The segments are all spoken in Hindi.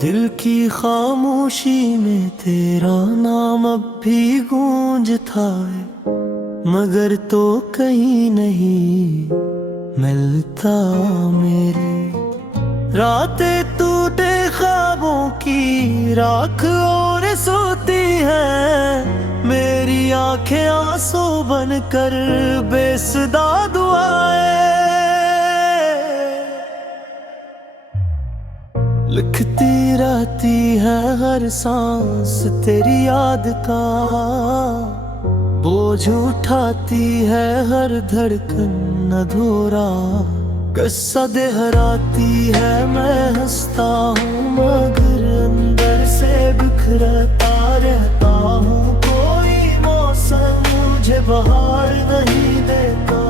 दिल की खामोशी में तेरा नाम अब भी गूंजता है, मगर तो कहीं नहीं मिलता मेरे। रातें टूटे ख्वाबों की राख और सोती है, मेरी आंखें आंसू बनकर बेसुदा दुआएं लिखती रहती है हर सांस तेरी याद का, बोझ उठाती है हर धड़कन अधूरा। किस्सा दोहराती है मैं हंसता हूँ मगर अंदर से बिखरता रहता हूँ। कोई मौसम मुझे बहार नहीं देता,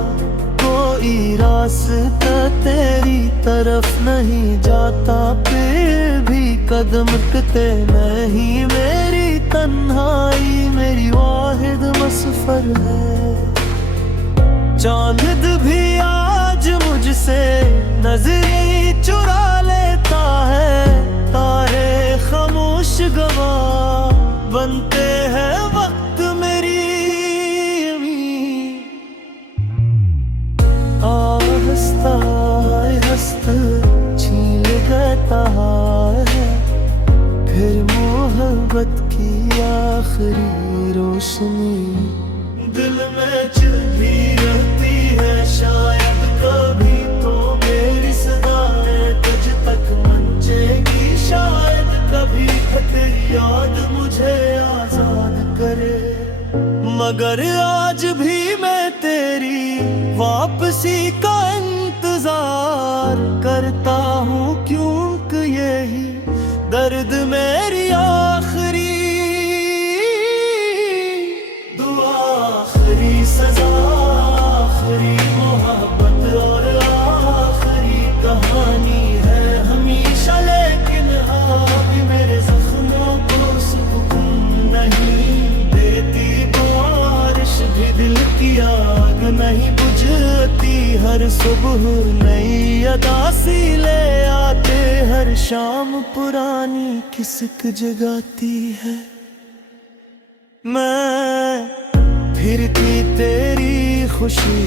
कोई रास्ता तेरी तरफ नहीं जाता, फिर भी कदम कते नहीं। मेरी तन्हाई मेरी वाहिद मसफर है, चांद भी आज मुझसे नजरें चुरा लेता है। तारे खामोश गवाह बनते हैं वक्त मेरी हंसता छीन लेता है, फिर मोहब्बत की आखिरी रोशनी दिल में चलती रहती है। शायद कभी तो मेरी सदाएं तुझ तक मंचेगी, शायद कभी तेरी याद मुझे आजाद करे। मगर आज भी मैं तेरी वापसी का इंतजार करता हूँ, क्योंकि यही दर्द मेरी आखिरी दुआ, आखिरी सजा, आखिरी मोहब्बत और आखिरी कहानी है हमेशा। लेकिन अभी मेरे जख्मों को सुकून नहीं देती, बारिश भी दिल की आग नहीं बुझती। हर सुबह नई अदासी ले आते, हर शाम पुरानी किस्क जगाती है। मैं फिर की तेरी खुशी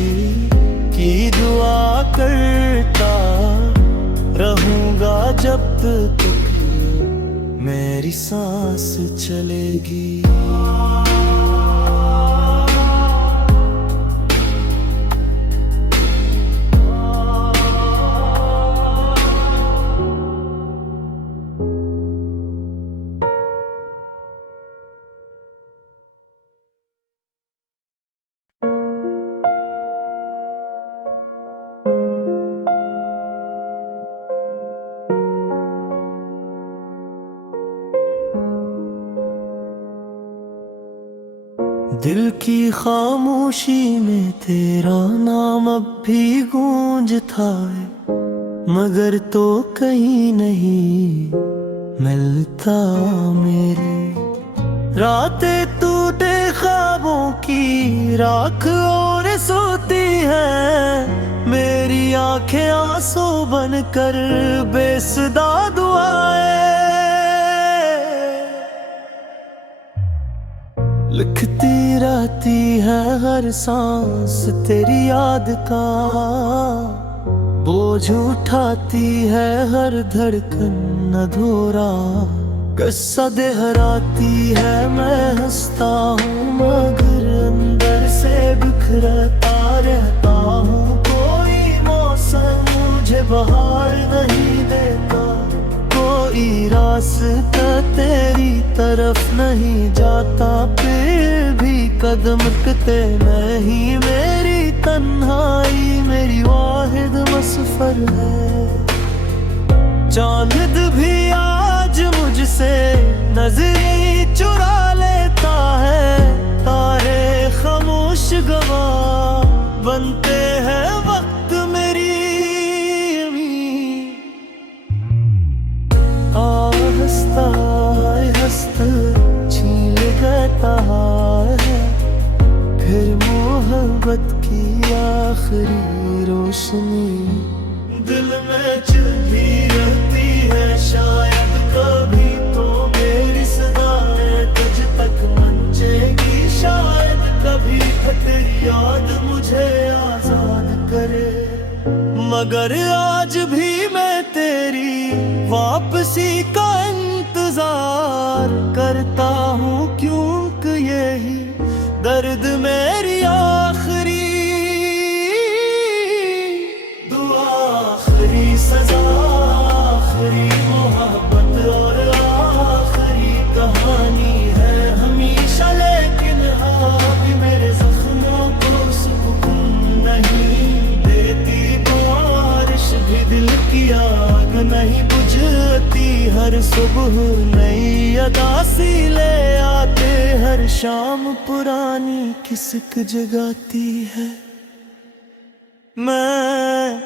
की दुआ करता रहूंगा जब तक मेरी सांस चलेगी। दिल की खामोशी में तेरा नाम अब भी गूंजता है, मगर तो कहीं नहीं मिलता मेरे। रातें टूटे ख्वाबों की राख और सोती है, मेरी आंखें आंसू बनकर बेसुदा दुआएं लिखती रहती है हर सांस तेरी याद का, बोझ उठाती है हर धड़कन अधूरा। किस्सा दोहराती है मैं हंसता हूँ मगर अंदर से बिखरता रहता हूँ। कोई मौसम मुझे बहार नहीं देता, कोई रास्ता तेरी तरफ नहीं जाता, फिर भी कदम कते नहीं। मेरी तन्हाई मेरी वाहिद मसफर है, चांद भी आज मुझसे नजरें चुरा लेता है। तारे खामोश गवाह बनते हैं वक्त मेरी हंसता छीन लेता है, फिर मोहब्बत की आखिरी रोशनी दिल में चलती रहती है। शायद करता हूँ क्योंकि यही दर्द मेरी आखिरी दुआ, आखिरी सजा, आखिरी मोहब्बत और आखिरी कहानी है हमेशा। लेकिन अभी मेरे जख्मों को सुकून नहीं देती बारिश भी, दिल की आग नहीं बुझती हर सुबह नई अदा सी ले आते, हर शाम पुरानी किसक जगाती है। मैं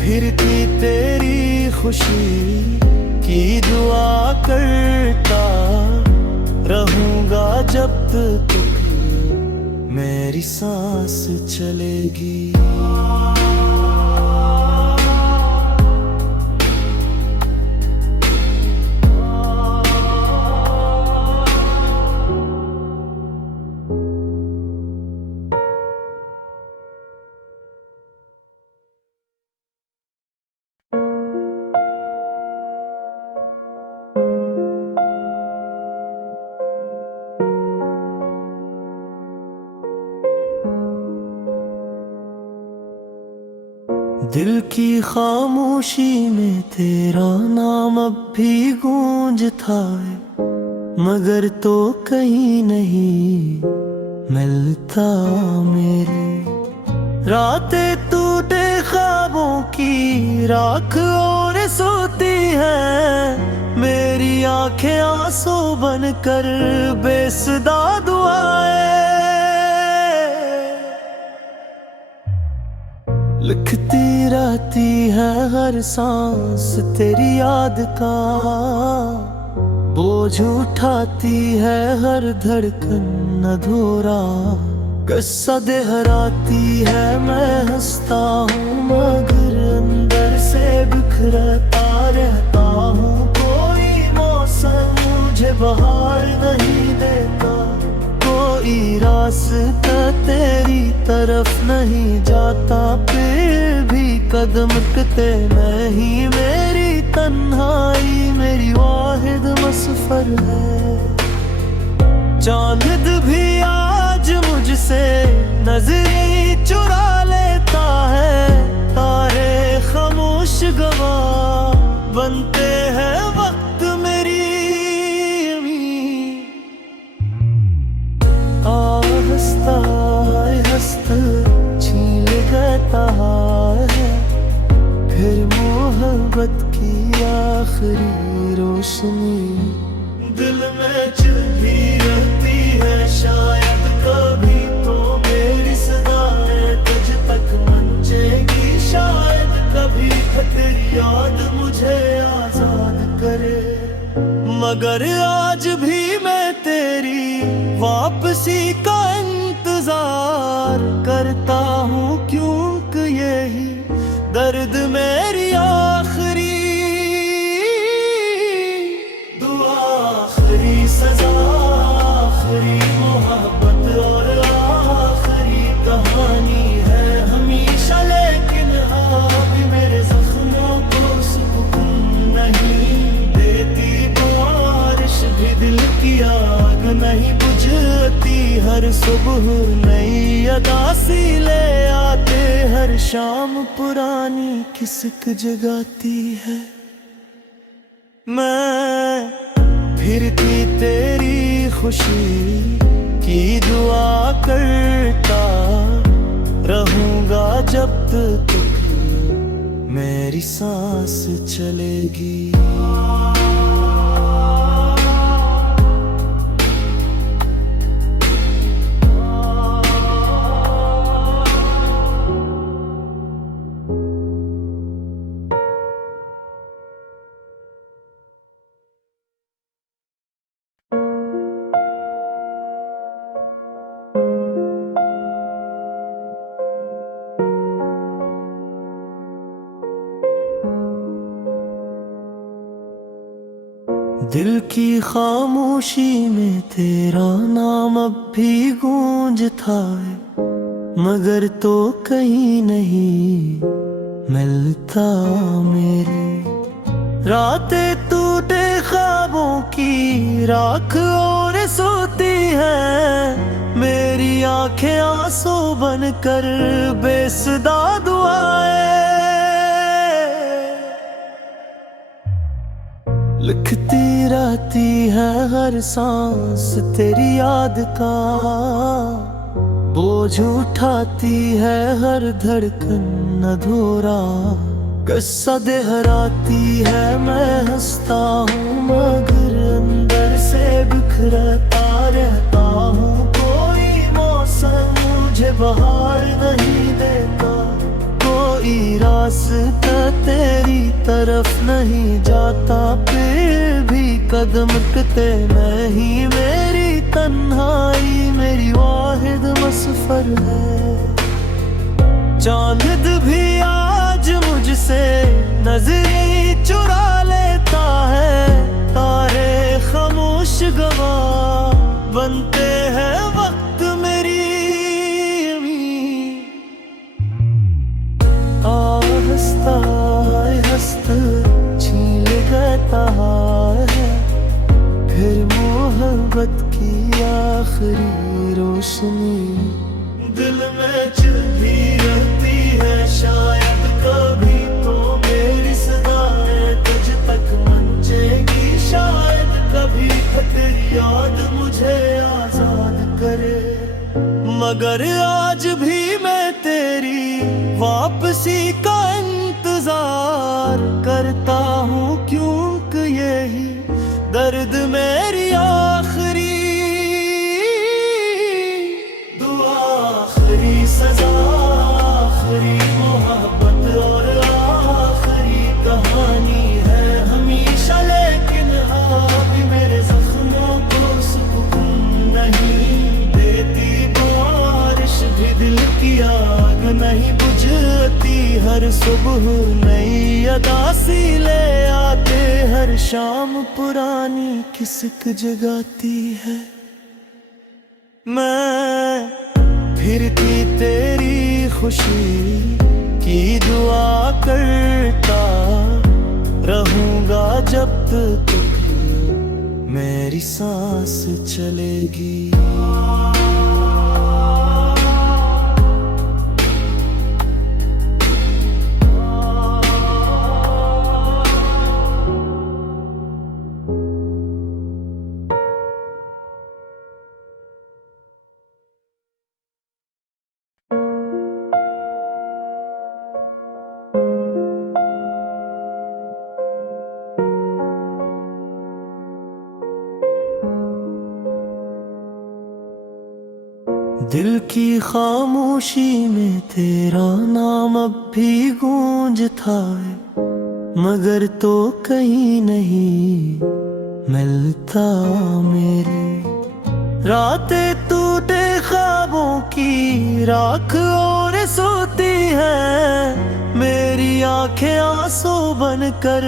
फिर की तेरी खुशी की दुआ करता रहूंगा जब तक मेरी सांस चलेगी। दिल की खामोशी में तेरा नाम अब भी गूंजता है, मगर तो कहीं नहीं मिलता मेरे। रातें टूटे ख्वाबों की राख और सोती है, मेरी आंखें आंसू बनकर बेसुदा दुआएं लिखती रहती है हर सांस तेरी याद का बोझ उठाती है हर धड़कन अधूरा किस्सा दोहराती है। मैं हंसता हूँ मगर अंदर से बिखरता रहता हूँ, कोई मौसम मुझे बाहर नहीं देता, कोई रास्ता तेरी तरफ नहीं जाता, फिर भी कदम कते नहीं। मेरी तन्हाई मेरी वाहिद मसफर है, चांद भी आज मुझसे नजरें चुरा लेता है, तारे खामोश गवाह बनते हैं वक्त मेरी। हंसता हंसता छीन लेता है फिर मोहब्बत की आखिरी रोशनी, दिल में चलती रहती है शायद कभी तो मेरी सदाएं तुझ तक मंचेगी, शायद कभी तेरी याद मुझे आजाद करे। मगर आज भी मैं तेरी वापसी का इंतजार करता हूँ क्योंकि यही दर्द मेरी आखिरी दुआ, आखिरी सजा, आखिरी मोहब्बत और आखिरी कहानी है हमेशा। लेकिन अभी मेरे जख्मों को सुकून नहीं देती बारिश भी, दिल की आग नहीं बुझती हर सुबह नई अदा सी ले आते, हर शाम पुरानी किसक जगाती है। मैं फिर की तेरी खुशी की दुआ करता रहूंगा जब तक मेरी सांस चलेगी। दिल की खामोशी में तेरा नाम अब भी गूंजता है, मगर तो कहीं नहीं मिलता मेरे। रातें तू टूटे ख्वाबों की राख और सोती है। मेरी आंखें आंसू बनकर बेसुदा दुआएं लिखती रहती है हर सांस तेरी याद का। बोझ उठाती है हर धड़कन अधूरा। किस्सा दोहराती है मैं हंसता हूँ मगर अंदर से बिखरता रहता हूँ। कोई मौसम मुझे बहार नहीं देता, कोई रास्ता तेरी तरफ नहीं जाता। फिर भी कदम कते नहीं, मेरी तन्हाई मेरी वाहिद मसफर है। चांद भी आज मुझसे नजरें चुरा लेता है। तारे खामोश गवाह बनते हैं वक्त मेरी। हंसता हंसता छीन लेता है फिर मोहब्बत की आखिरी रोशनी। दिल में चलती रहती है शायद कभी तो मेरी सदाएं तुझ तक मंचेगी। शायद कभी तेरी याद मुझे आजाद करे, मगर आज भी मैं तेरी वापसी का इंतजार करता हूँ। क्योंकि यही दर्द मेरी आखिरी दुआ, आखिरी सजा, आखिरी मोहब्बत और आखिरी कहानी है हमेशा। लेकिन अभी मेरे जख्मों को सुकून नहीं देती बारिश भी दिल की आग नहीं बुझती। हर सुबह नई अदासी ले आते, हर शाम पुरानी किस्क जगाती है। मैं फिरती तेरी खुशी की दुआ करता रहूंगा जब तक मेरी सांस चलेगी। दिल की खामोशी में तेरा नाम अब भी गूंजता है, मगर तो कहीं नहीं मिलता मेरी। रातें टूटे ख्वाबों की राख और सोती है। मेरी आंखें आंसू बनकर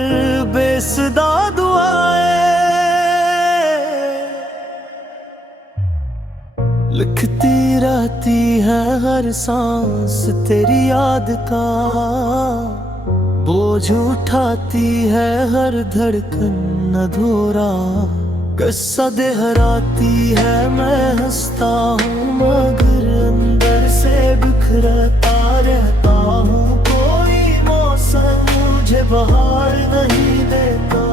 बेसुदा दुआएं लिखती रहती है हर सांस तेरी याद का। बोझ उठाती है हर धड़कन अधूरा। किस्सा दोहराती है मैं हंसता हूँ मगर अंदर से बिखरता रहता हूँ। कोई मौसम मुझे बहार नहीं देता,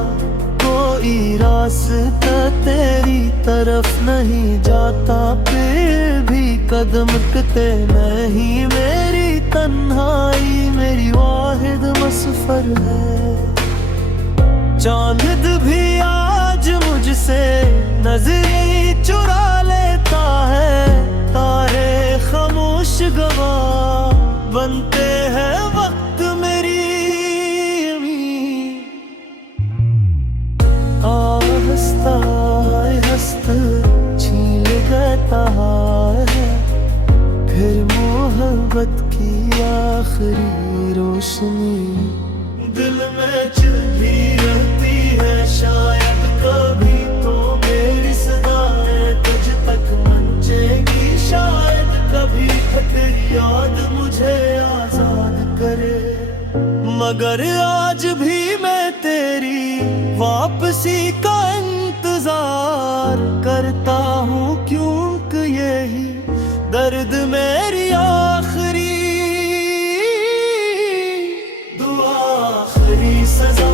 कोई रास्ता तेरी तरफ नहीं जाता। फिर भी कदम कते नहीं, मेरी तन्हाई मेरी वाहिद मसफर है। चांद भी आज मुझसे नजरें चुरा लेता है। तारे खामोश गवाह बनते हैं वक्त मेरी। हंसता हंसता छीन लेता है फिर मोहब्बत की आखिरी रोशनी। दिल में चलती रहती है शायद कभी तो मेरी सदाएं तुझ तक मंचेगी। शायद कभी तेरी याद मुझे आजाद करे, मगर आज भी मैं तेरी वापस करता हूँ क्योंकि यही दर्द मेरी आखिरी दुआ, आखिरी सजा,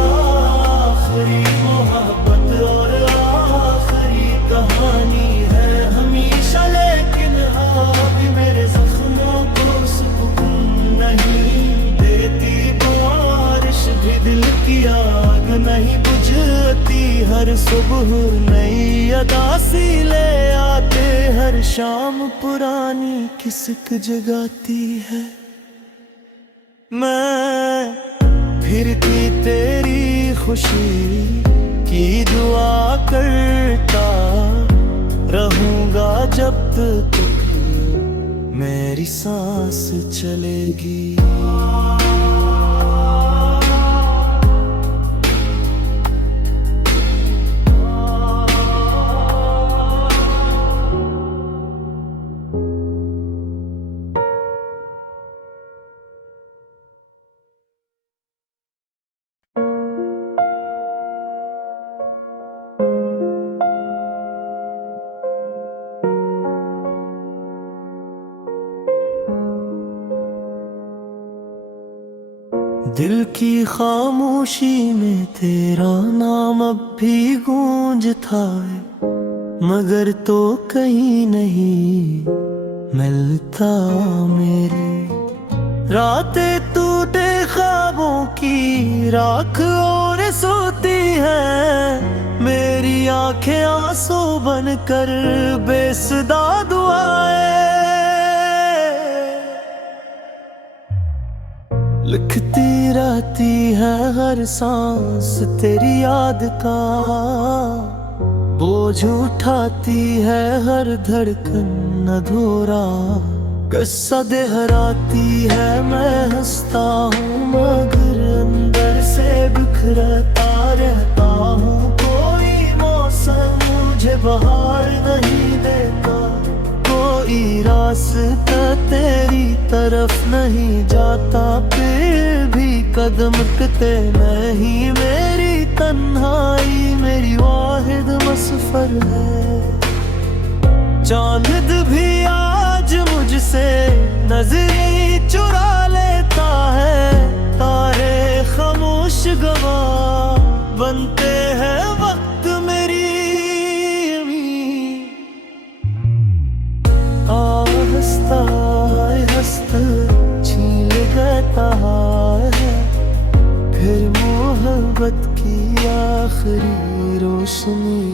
आखिरी मोहब्बत और आखिरी कहानी है हमेशा। लेकिन अभी मेरे जख्मों को सुकून नहीं देती बारिश भी, दिल की आग नहीं बुझती हर सुबह नई अदासी ले आते, हर शाम पुरानी किसक जगाती है। मैं फिर की तेरी खुशी की दुआ करता रहूंगा जब तक मेरी सांस चलेगी। दिल की खामोशी में तेरा नाम अब भी गूंजता है, मगर तो कहीं नहीं मिलता मेरे। रातें टूटे ख्वाबों की राख और सोती है, मेरी आंखें आंसू बनकर बेसुदा दुआएं लिखती रहती है हर सांस तेरी याद का बोझ उठाती है हर धड़कन अधूरा किस्सा दोहराती है। मैं हंसता हूँ मगर अंदर से बिखरता रहता हूँ, कोई मौसम मुझे बहार नहीं देता, कोई रास्ता तेरी तरफ नहीं जाता, फिर भी कदम रुकते नहीं। मेरी तन्हाई मेरी वाहिद मसफर है, चांद भी आज मुझसे नजरें चुरा लेता है, तारे खामोश गवाह बनते हैं वक्त मेरी हंसता हंसता छीन लेता है, फिर मोहब्बत की आखिरी रोशनी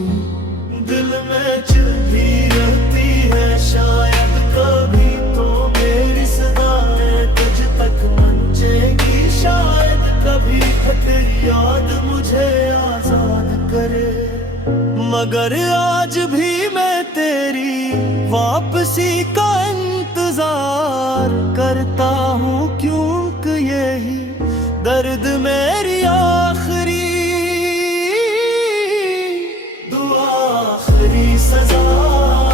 दिल में चलती रहती है। शायद कभी तो मेरी सदाएं तुझ तक पहुंचेगी, शायद कभी तेरी याद मुझे आजाद करे, मगर आज भी मैं तेरी वापसी का इंतजार करता हूँ क्योंकि यही दर्द मेरी आखिरी दुआ, आखिरी सजा,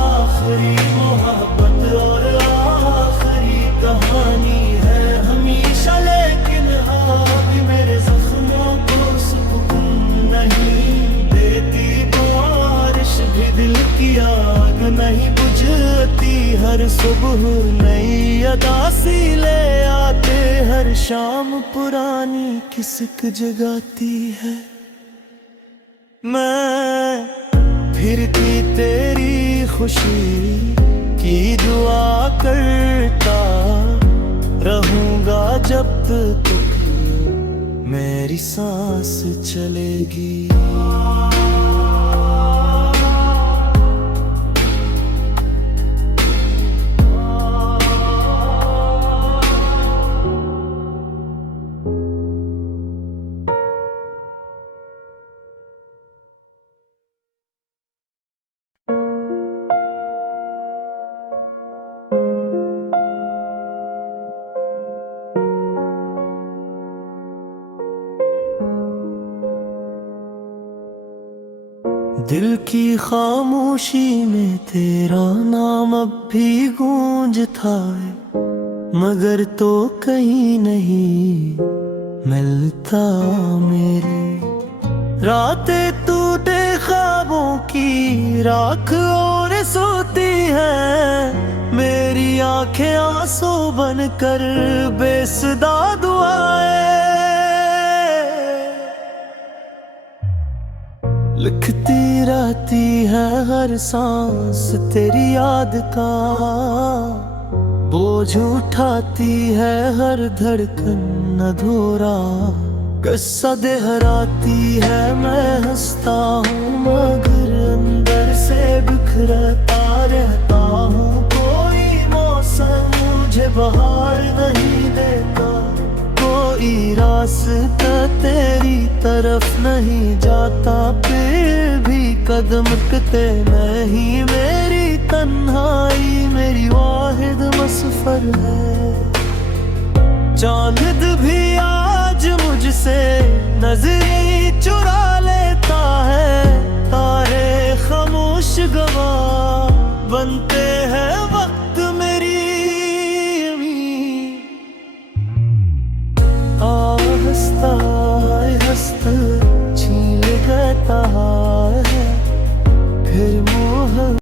आखिरी मोहब्बत और आखिरी कहानी है हमेशा। लेकिन अभी मेरे जख्मों को सुकून नहीं देती बारिश भी, दिल की आग नहीं बुझती हर सुबह नई अदासी ले आते, हर शाम पुरानी किसक जगाती है। मैं फिर की तेरी खुशी की दुआ करता रहूंगा जब तक मेरी सांस चलेगी। दिल की खामोशी में तेरा नाम अब भी गूंजता है, मगर तो कहीं नहीं मिलता मेरे। रातें तू टूटे ख्वाबों की राख और सोती है। मेरी आंखें आंसू बनकर बेसुदा दुआएं लिखती रहती है हर सांस तेरी याद का। बोझ उठाती है हर धड़कन अधूरा। किस्सा दोहराती है मैं हंसता हूँ मगर अंदर से बिखरता रहता हूँ। कोई मौसम मुझे बहार नहीं देता, कोई रास्ता तेरी तरफ नहीं जाता। फिर भी कदम रुकते नहीं, मेरी तन्हाई मेरी वाहिद मसफर है। चांद भी आज मुझसे नजरें चुरा लेता है। तारे खामोश गवाह बनते